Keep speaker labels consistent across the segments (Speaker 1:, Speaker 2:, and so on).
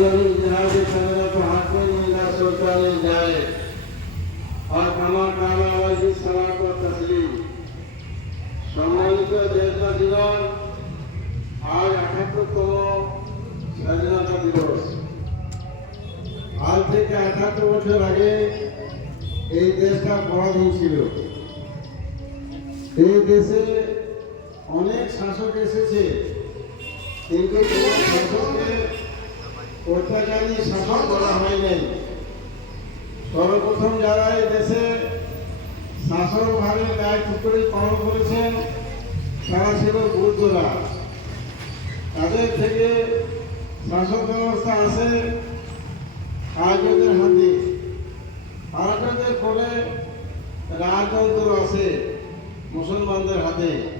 Speaker 1: منظر الجهاد ثمرة حق إلا سلطان الجاهل আর আমার নাম আওয়াজি সালাম ও তসলিম সম্মানিত দেশবাসীগণ আজ আঠাত্তরতম স্বাধীনতা দিবস। আজ থেকে একাত্তর বছর আগে এই দেশটা পরাধীন ছিল। এই দেশে অনেক শাসক এসেছে, কিন্তু শাসকদের অত্যাচারী শাসন করা হয় নাই। সর্বপ্রথম যারা এই দেশে শাসন ভাবে দায় টুকরি পালন করেছেন, তারা ছিল বৌদ্ধরা। তাদের থেকে শাসক ব্যবস্থা আসে আয়োজনের হাতে। আয়োজনের পরে রাজতন্ত্র আসে মুসলমানদের হাতে।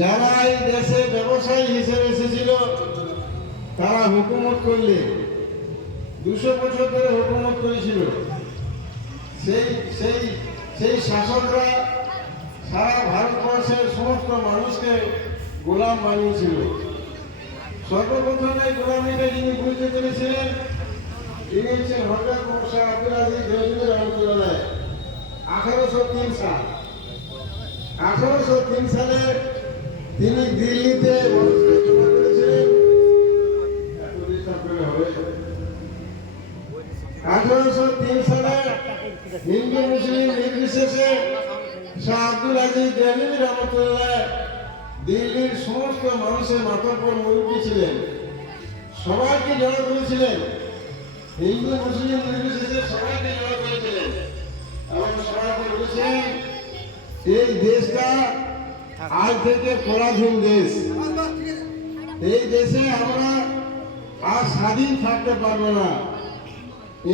Speaker 1: যারা এই দেশে ব্যবসায়ী হিসেবে এসেছিল, তারা হুকুমত করলে, দুশো বছর ধরে হুকুমত করেছিল। সেই সেই সেই শাসকরা সারা ভারতবর্ষের সমস্ত মানুষকে গোলাম বানিয়েছিল। সর্বপ্রথম এই গোলামিটা যিনি বুঝতে পেরেছিলেন তিনি হচ্ছেন হজরত মোসা আব্দুল আজিজ রহমতুল্লাহ আঠারোশো তিন সাল। আঠারোশো তিন সালে তিনি দিল্লিতে আঠারোশো তিন সালে হিন্দু মুসলিম নির্বিশেষে শাহ আব্দুল আজিজ রহমতুল্লাহ দিল্লির সমস্ত মানুষের মাথার পর মুরব্বী ছিলেন। সবাইকে জড়ো করেছিলেন। হিন্দু মুসলিম নির্বিশেষে সবাইকে জড়ো করেছিলেন। এবং সবাইকে বলেছিলেন, এই দেশটা আজ থেকে পরাধীন দেশ। এই দেশে আমরা আর স্বাধীন থাকতে পারব না।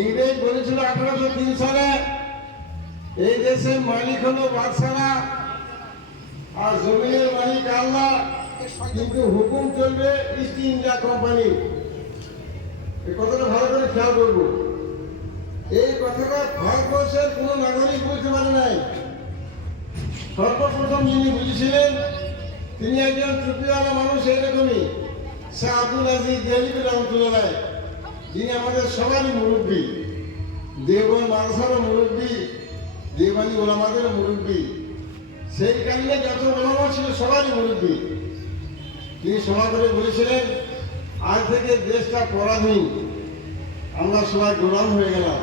Speaker 1: ইংরেজ বলেছিল আঠারোশো তিন সালে, এই দেশের মালিক হলো বাদশারা, আর জমিনের মালিক আল্লাহ। কিন্তু হুকুম চলবে ইস্ট ইন্ডিয়া কোম্পানি এই কথাটা ভালো করে খেয়াল করব। এই কথাটা ভারতবর্ষের কোনো নাগরিক বুঝতে পারে নাই। সর্বপ্রথম যিনি বুঝেছিলেন, তিনি একজন টুপিওয়ালা মানুষ এরকমই শাহ আব্দুল আজিজ দেহলিবি রহমতুল্লাহ। যিনি আমাদের সবারই মুরব্বী দেবন মানসারও মুরব্বী দেবানি ওলামাদের মুরব্বী। সেই কারণে যত ওলামা ছিল সবারই মুরব্বী। তিনি সভা করে বলেছিলেন, আজ থেকে দেশটা পরাধীন, আমরা সবাই গোলাম হয়ে গেলাম।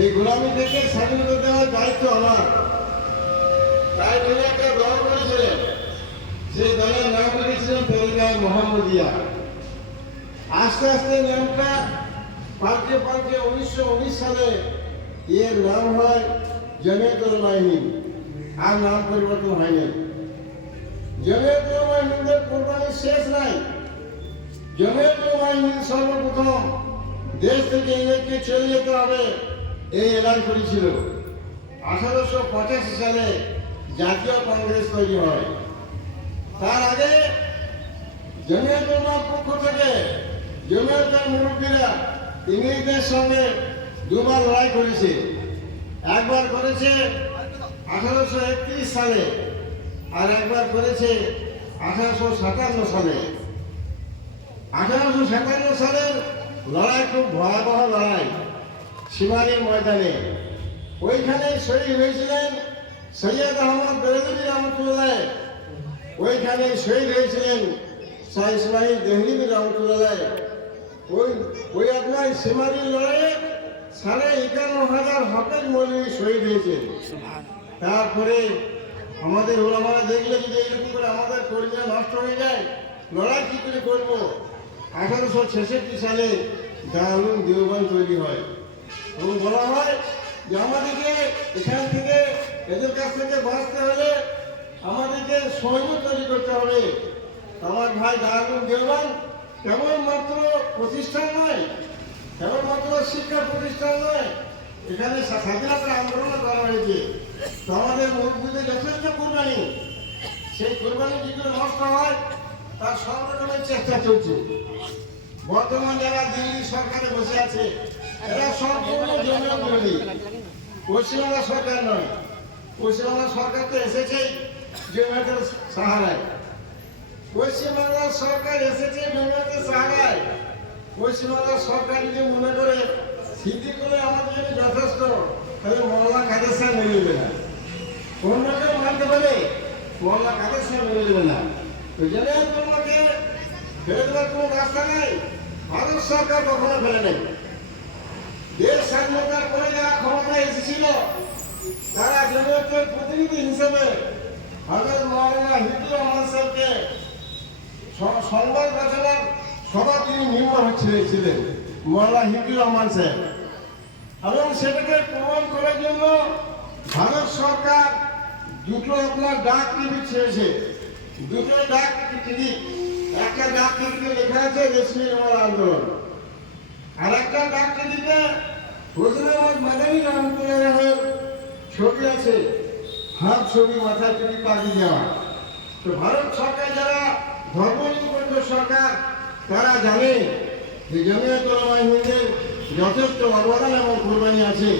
Speaker 1: এই গোলামি থেকে স্বাধীনতা দেওয়ার দায়িত্ব আমার। তাই তিনি একটা দল করেছিলেন সেই দলের নাম রেখেছিলেন তেলেঙ্গায় মোহাম্মদিয়া আস্তে আস্তে নামটা পাল্টে পাল্টে উনিশশো উনিশ সালে এর নাম হয় জমিয়তুল মাহিন আর নাম পরিবর্তন হয়নি জমিয়তুল মাহিনদের কোরবানির শেষ নাই। জমিয়তুল মাহিন সর্বপ্রথম দেশ থেকে ইংরেজকে চলে যেতে হবে, এই এলান করেছিল। আঠারোশো পঁচাশি সালে জাতীয় কংগ্রেস তৈরি হয়। তার আগে জমিয়তুল মার পক্ষ থেকে জমিয়তের মুরব্বীরা ইংরেজদের সঙ্গে দুবার লড়াই করেছে। একবার করেছে আঠারোশো একত্রিশ সালে আর একবার করেছে আঠারোশো সাতান্ন সালে। আঠারোশো সাতান্ন সালের লড়াই খুব ভয়াবহ লড়াই। সীমানির ময়দানে। ওইখানে শহীদ হয়েছিলেন সৈয়দ আহমদ বেরদুলি রহমতুল্লাহ ওইখানে শহীদ হয়েছিলেন শাহ ইসমাইল দেহলিবি রহমতুল্লাহ ওই ওই আপনার সীমানির লড়াইয়ে সাড়ে একান্ন হাজার হকের মৌলী শহীদ হয়েছে তারপরে আমাদের ওলামারা দেখলে যদি এরকম করে আমাদের কর্মীরা নষ্ট হয়ে যায় লড়াই কি করে করব? আঠারোশো ছেষট্টি সালে দারুণ দেওবন্দ তৈরি হয়। এবং বলা হয় যে আমাদেরকে এখান থেকে এদের কাছ থেকে বাঁচতে হলে আমাদেরকে সৈন্য তৈরি করতে হবে। আমার ভাই দারুণ দেওবন্দ কেবলমাত্র প্রতিষ্ঠান নয়, কেবলমাত্র শিক্ষা প্রতিষ্ঠান নয়, এখানে স্বা- স্বাধীনতা আন্দোলন করা হয়েছে। আমাদের মুরব্বীদের যথেষ্ট কোরবানি। সেই কোরবানি যেগুলো নষ্ট হয়, তার সব রকমের চেষ্টা চলছে। বর্তমান যারা দিল্লি সরকারে বসে আছে, এরা সম্পূর্ণ বিরোধী পশ্চিমবাংলা সরকার নয়। পশ্চিমবাংলা সরকার তো এসেছেই জমিয়াতের সাহারায়। পশ্চিমবাংলার সরকার এসেছে জমিয়াতের সাহারায়। পশ্চিমবাংলার সরকার যদি মনে করে, সিদ্ধি করে আমাদের জন্য যথেষ্ট, তাহলে মোল্লা কাদের সাহেব মেনে নেবে না। অন্য কেউ মানতে পারে মোল্লা কাদের সাহেব মেনে নেবে না। তো জেনারেল কর্মকে ফেলে দেওয়ার কোনো রাস্তা নেই। ভারত সরকার কখনো ফেলে নেই দেশ স্বাধীনতার পরে যারা ক্ষমতায় এসেছিল তারা জমিয়তের প্রতিনিধি হিসেবে হজরত মৌলানা হিন্দু রহমান সংবাদ রচনার সভা তিনি নির্মাণ হচ্ছিলেন মৌলানা হিন্দু রহমান সাহেব। এবং সেটাকে প্রমাণ করার জন্য ভারত সরকার দুটো আপনার ডাক টিভি ছেড়েছে। দুটো ডাক টিভি একটা ডাক টিভিতে লেখা আছে রেশমি রহমান আন্দোলন। আর একটা ডাক টিভিতে ফজল আহমদ মাদানী রহমতুল্লাহের ছবি আছে। হাত ছবি, মাথা টুপি পাখি দেওয়া তো ভারত সরকার যারা ধর্মনিরপেক্ষ সরকার, তারা জানে যে জমিয়ত যথেষ্ট অবদান এবং কোরবানি আছে।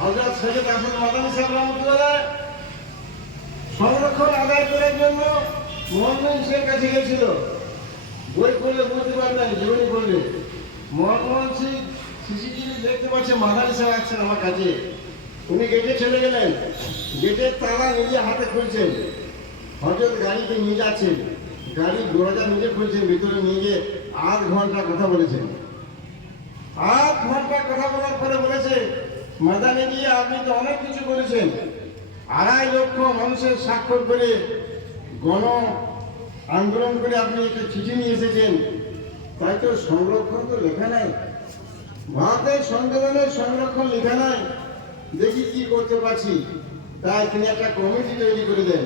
Speaker 1: হজরত সৈয়দ হাসান মাদানী সাহেব রহমতুল্লাহ সংরক্ষণ আদায় করার জন্য মোহাম্মদ সিংয়ের কাছে গেছিল বই পড়লে বুঝতে পারবেন, জীবনী পড়লে। মনমোহন সিং সিসিটিভি দেখতে পাচ্ছে, মাদানী সাহেব আসছেন আমার কাছে। উনি গেটে চলে গেলেন। গেটের তালা নিজে হাতে খুলছেন। হঠাৎ গাড়িতে নিয়ে যাচ্ছেন। গাড়ির দরজা নিজে খুলছেন, ভিতরে নিয়ে গিয়ে আধ ঘণ্টা কথা বলেছেন। আধ ঘণ্টা কথা বলার পরে বলেছে, মাদানে গিয়ে আপনি তো অনেক কিছু করেছেন আড়াই লক্ষ মানুষের স্বাক্ষর করে গণ আন্দোলন করে আপনি একটা চিঠি নিয়ে এসেছেন। তাই তো সংরক্ষণ তো লেখা নাই। ভারতের সংবিধানের সংরক্ষণ লেখা নাই। দেখি কি করতে পারছি। তাই তিনি একটা কমিটি তৈরি করে দেন,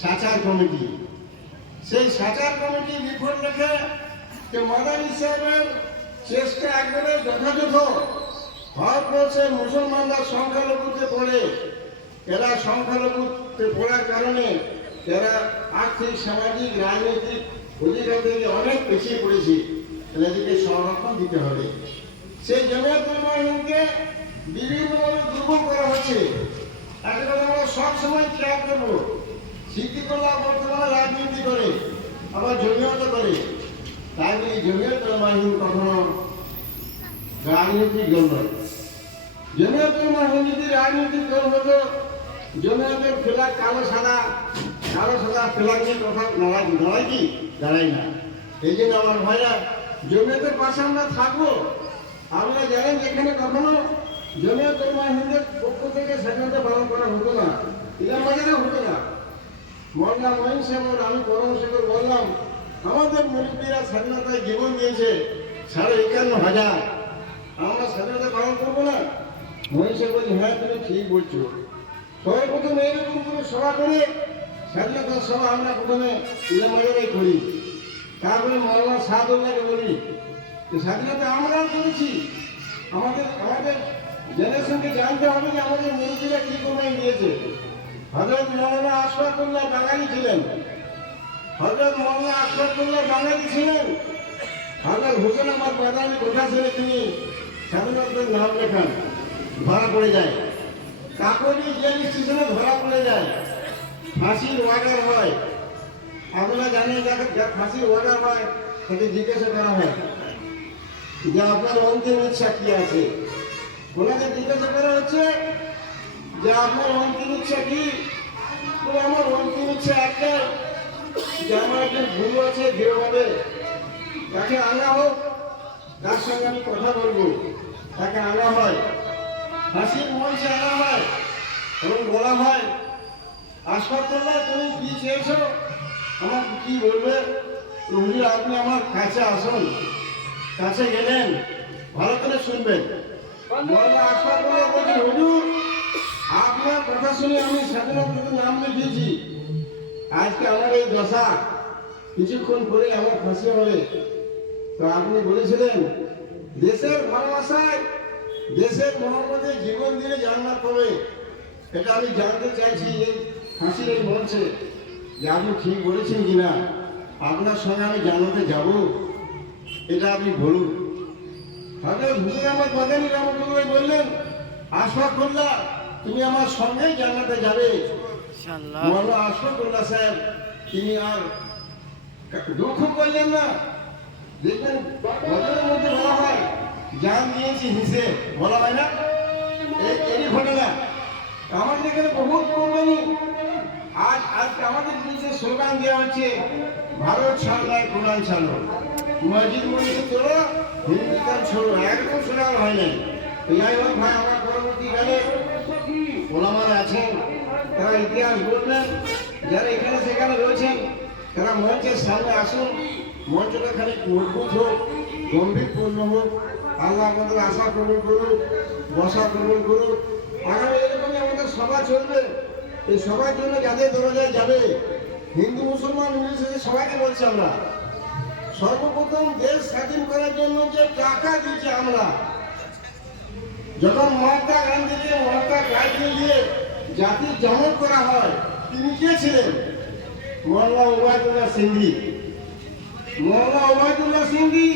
Speaker 1: সাচার কমিটি। সেই সাচার কমিটি রিপোর্ট লেখে যে মাদানী সাহেবের চেষ্টা একবারে যথাযথ। ভারতবর্ষের মুসলমানরা সংখ্যালঘুতে পড়ে। এরা সংখ্যালঘুতে পড়ার কারণে এরা আর্থিক, সামাজিক, রাজনৈতিক অধিকার থেকে অনেক পিছিয়ে পড়েছে। এদেরকে সংরক্ষণ দিতে হবে। সেই জমিয়ত উলামাকে বিভিন্নভাবে দুর্বল করা হচ্ছে। কথা আমরা সবসময় খেয়াল করব। সিদ্দিকুল্লাহ বর্তমানে রাজনীতি করে, আবার জমিয়ত করে। তাই বলি জমিয়ত উলামাহীন কখনো রাজনৈতিক দল নয়। জমিয়ত উলামাহীন যদি রাজনৈতিক দল হতো জমিয়তের ফেলাক কালো সাদা কালো সাদা ফেলাক নিয়ে কথা লড়াই লড়াই কি? দাঁড়াই না। এই জন্য আমার ভাইরা জমিয়তের পাশে আমরা থাকব। আপনারা জানেন এখানে কখনো জমিয়ত উলামাহীনদের পক্ষ থেকে স্বাধীনতা পালন করা হতো না। ইলাম বাজারে হতো না। মোল্লা মহিন সাহেব আমি পরমশ করে বললাম, আমাদের মুরব্বীরা স্বাধীনতায় জীবন দিয়েছে, সাড়ে একান্ন হাজার। আমরা স্বাধীনতা পালন করব না? মহিন সাহেব হ্যাঁ তুমি ঠিক বলছো। সবাই প্রথমে এরকম করে সভা করে স্বাধীনতার সভা আমরা প্রথমে ইলামাজারে করি। তারপরে মৌলানা সাহাদুল্লাহকে বলি স্বাধীনতা আমরাও করেছি। আমাদের আমাদের জেনারেশনকে জানতে হবে যে আমাদের মুরব্বীরা কী কোরবানি দিয়েছে হজরত মৌলানা আশফাকুল্লাহ বাঙালি ছিলেন। হজরত মৌলানা আশফাকুল্লাহ বাঙালি ছিলেন। হজরত হোসেন আহমদ বাদামি কোথা ছেড়ে তিনি? স্বাধীনতার নাম লেখান, ধরা পড়ে যায়। কাকরি জেল স্টেশনে ধরা পড়ে যায়। ফাঁসির ওয়ার্ডার হয়। আপনারা জানেন যাকে ফাঁসির ওয়ার্ডার হয় তাকে জিজ্ঞাসা করা হয়। যে আপনার অন্তিম ইচ্ছা কি আছে? ওনাকে জিজ্ঞাসা করা হচ্ছে যে আপনার অন্তিম ইচ্ছা কি? আমার অন্তিম ইচ্ছা একটাই যে আমার একজন গুরু আছে দেওয়াবে তাকে আনা হোক, তার সঙ্গে আমি কথা বলব। তাকে আনা হয়। হাসির মঞ্চে আনা হয়, এবং বলা হয় আশফাকুল্লাহ তুমি কি চেয়েছো? আমাকে কি বলবে? হুজুর আপনি আমার কাছে আসুন। কাছে গেলেন। ভালো করে শুনবেন। আপনার কথা শুনে আমি নাম আজকে আমার এই দশা, কিছুক্ষণ পরে আমার হবে। তো আপনি বলেছিলেন, দেশের ভালোবাসায় দেশের জীবন দিলে জান্নাত পাবে। এটা আমি জানতে চাইছি এই ফাঁসির এই মঞ্চে, যে আপনি ঠিক বলেছেন কিনা। আপনার সঙ্গে আমি জানাতে যাব, এটা আপনি বলুন। হজরত হুসেন আহমদ মাদানী রহমতুল্লাহ বললেন তুমি আমার সঙ্গেই জান্নাতে যাবে। আশফাকুল্লাহ সাহেব তিনি আর দুঃখ করলেন না। দেখবেন মধ্যে বলা হয় জান দিয়েছি হিসে বলা হয় না? এই- এরই ঘটনা। আমাদের এখানে বহুত কোরবানি আজ আজকে আমাদের স্লোগান দেওয়া হচ্ছে ভারত ছাড়লায় কোরআন ছাড়ো মসজিদ মসজিদ চলো হিন্দুস্তান ছোড়ো একদম শোনানো হয় নাই। যাই হোক, ভাই, আমার পরবর্তীকালে ওলামারা আছেন, তারা ইতিহাস বলবেন, যারা এখানে সেখানে রয়েছেন, তারা মঞ্চের সামনে আসুন, মঞ্চটা খালি মজবুত হোক, গম্ভীরপূর্ণ হোক, আল্লাহ আমাদের আশা কবুল করুক বসা কবুল করুক। আগামী এরকমই আমাদের সভা চলবে। এই সবার জন্য যাদের দরজায় যাবে, হিন্দু, মুসলমান মিলেছে সবাইকে বলছি আমরা সর্বপ্রথম দেশ স্বাধীন করার জন্য যে টাকা দিচ্ছি আমরা, যখন মহাত্মা গান্ধীকে মহাত্মা গান্ধী দিয়ে জাতির জনক করা হয়, তিনি কে ছিলেন? মোল্লা ওবায়দুল্লাহ সিন্ধি মোল্লা ওবায়দুল্লাহ সিন্ধি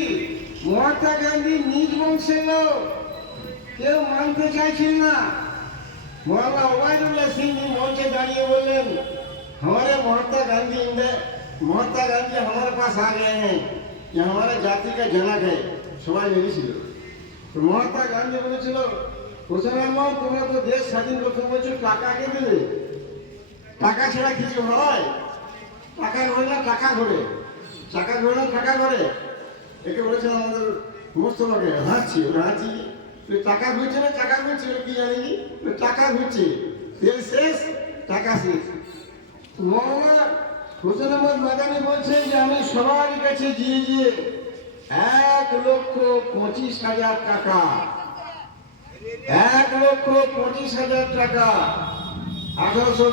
Speaker 1: মহাত্মা গান্ধী নিজ বংশের লোক। কেউ মানতে চাইছেন না। মোল্লা ওবায়দুল্লাহ সিন্ধি মঞ্চে দাঁড়িয়ে বললেন हमारे মহাত্মা গান্ধী इंडिया महात्मा गांधी हमारे पास आ गए हैं कि हमारे जाति का जनक है সবাই মেরেছিল তো মহাত্মা গান্ধী বলেছিল হোসেন আহমদ তোমরা তো দেশ স্বাধীন করতে বলছো টাকা কে দেবে টাকা ছাড়া কিছু হয় টাকা ঘরে না টাকা ঘরে টাকা ঘরে না টাকা ঘরে একে বলেছিল আমাদের মুস্তফাকে হাঁচছি ওরা হাঁচি তুই টাকা ঘুরছে না টাকা ঘুরছে ওরা কি জানি কি? ওই টাকা ঘুরছে তেল শেষ টাকা শেষ মৌলানা হোসেন আহমদ মাদানি বলছেন যে আমি সবার কাছে গিয়ে গিয়ে এক লক্ষ পঁচিশ হাজার টাকা। এক লক্ষ পঁচিশ হাজার টাকা আঠারোশো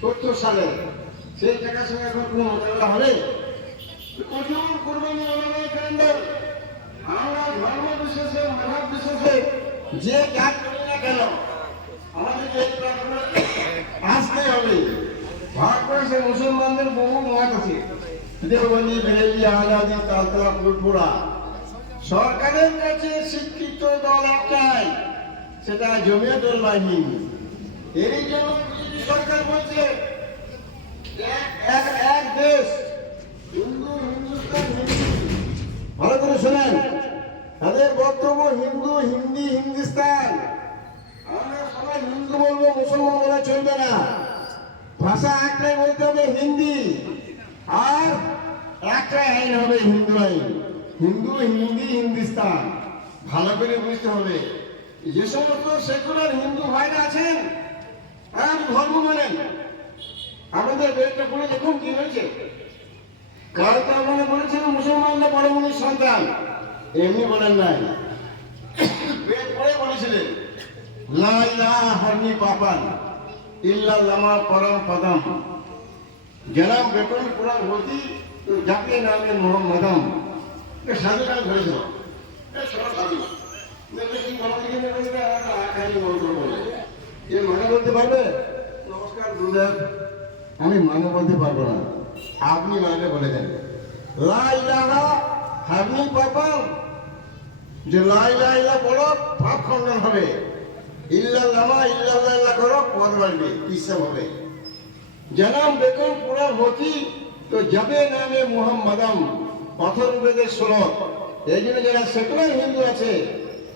Speaker 1: সত্তর সালে। সেই টাকার সঙ্গে এখন কোনো মোকাবেলা হবে? প্রচুর কোরবানি ওলামায়ে কেরামদের আমরা ধর্ম বিশেষে, মানব বিশেষে যে কাজ করি না কেন, আমাদেরকে আসতে হবে। ভারতবর্ষে মুসলমানদের বহু মত আছে। সরকারের কাছে শিক্ষিত দল একটাই, সেটা জমিয়তুল বাহিনী এরই জন্য সরকার বলছে এক দেশ, হিন্দু, হিন্দুস্তান, হিন্দি। ভালো করে শোনেন, তাদের বক্তব্য হিন্দু, হিন্দি, হিন্দুস্তান। আমরা সবাই হিন্দু বলব, মুসলমান বলা চলবে না। ভাষা একটাই বলতে হবে হিন্দি। আর একটাই আইন হবে হিন্দু আইন। হিন্দু, হিন্দি, হিন্দুস্তান। ভালো করে বুঝতে হবে। যে সমস্ত সেকুলার হিন্দু ভাইরা আছেন, তারা ধর্ম মানেন? আমাদের বেদটা পড়ে দেখুন কি হয়েছে। কাল তো আপনারা বলেছেন মুসলমানরা পরমণির সন্তান। এমনি বলেন নাই। বেদ পড়ে বলেছিলেন, লা হারনি পাপান। ইল্লা লামা পরম পদম। জনাব বেতন পুরা হতি তো যাকে নামে মোহাম্মদম। এ ধরেছিল এ দেখলে কি বলা মানে বলতে পারবে? নমস্কার আমি মানে বলতে পারব না। আপনি মানে বলে দেন। লা ইলাহা হারনি পাপাম যে লাই লাইলা বড় পাপ খণ্ডন হবে। ইল্লাল্লামা ইল্লাল্লাহ করো পদ বাড়বে ইসলাম হবে জনাম বেতন পুরা হতি, তো যাবে নামে মুহাম্মাদাম, পাথর বেদের শ্লোক এই জন্য যারা সেকুলার হিন্দু আছে,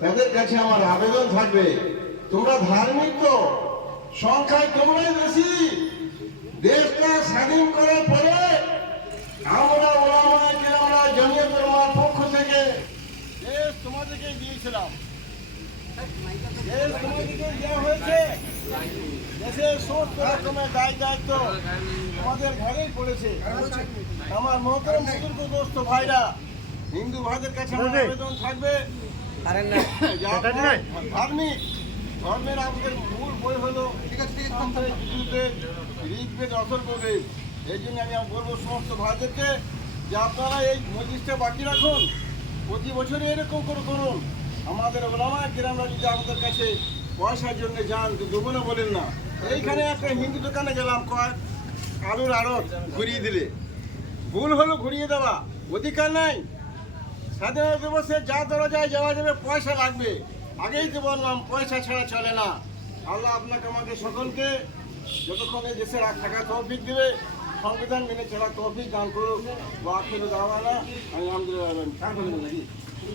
Speaker 1: তাদের কাছে আমার আবেদন থাকবে, তোমরা ধার্মিক তো, সংখ্যায় তোমরাই বেশি। দেশটা স্বাধীন করার পরে, আমরা ওলামাকে আমরা জমিয়তের পক্ষ থেকে দেশ তোমাদেরকে দিয়েছিলাম দেশ তোমাদেরকে দেওয়া হয়েছে দেশের আমাদের ঘরেই পড়েছে আমার মহতরম বুজুর্গ দোস্ত ভাইরা হিন্দু ভাইদের এই জন্য আমি বলব সমস্ত ভাইদেরকে যে আপনারা এই মসজিদটা বাকি রাখুন প্রতি বছরই এরকম করে করুন। আমাদের ওলামা গ্রামরা যদি আমাদের কাছে পয়সার জন্য যান দেবো না বলেন না। এইখানে একটা হিন্দু দোকানে গেলাম কয়েক আলুর আড়ত ঘুরিয়ে দিলে। ভুল হলো ঘুরিয়ে দেওয়া, অধিকার নাই। স্বাধীনতা দিবসে যা দরজায় যাওয়া যাবে, পয়সা লাগবে। আগেই তো বললাম, পয়সা ছাড়া চলে না। আল্লাহ আপনাকে, আমাকে সকলকে যতক্ষণ দেশে রাখ থাকা তৌফিক দিবে, সংবিধান মেনে চলা তৌফিক দান করুক। ওয়াকিল দাওয়ানা আমি আলহামদুলিল্লাহ কার বলবেন নাকি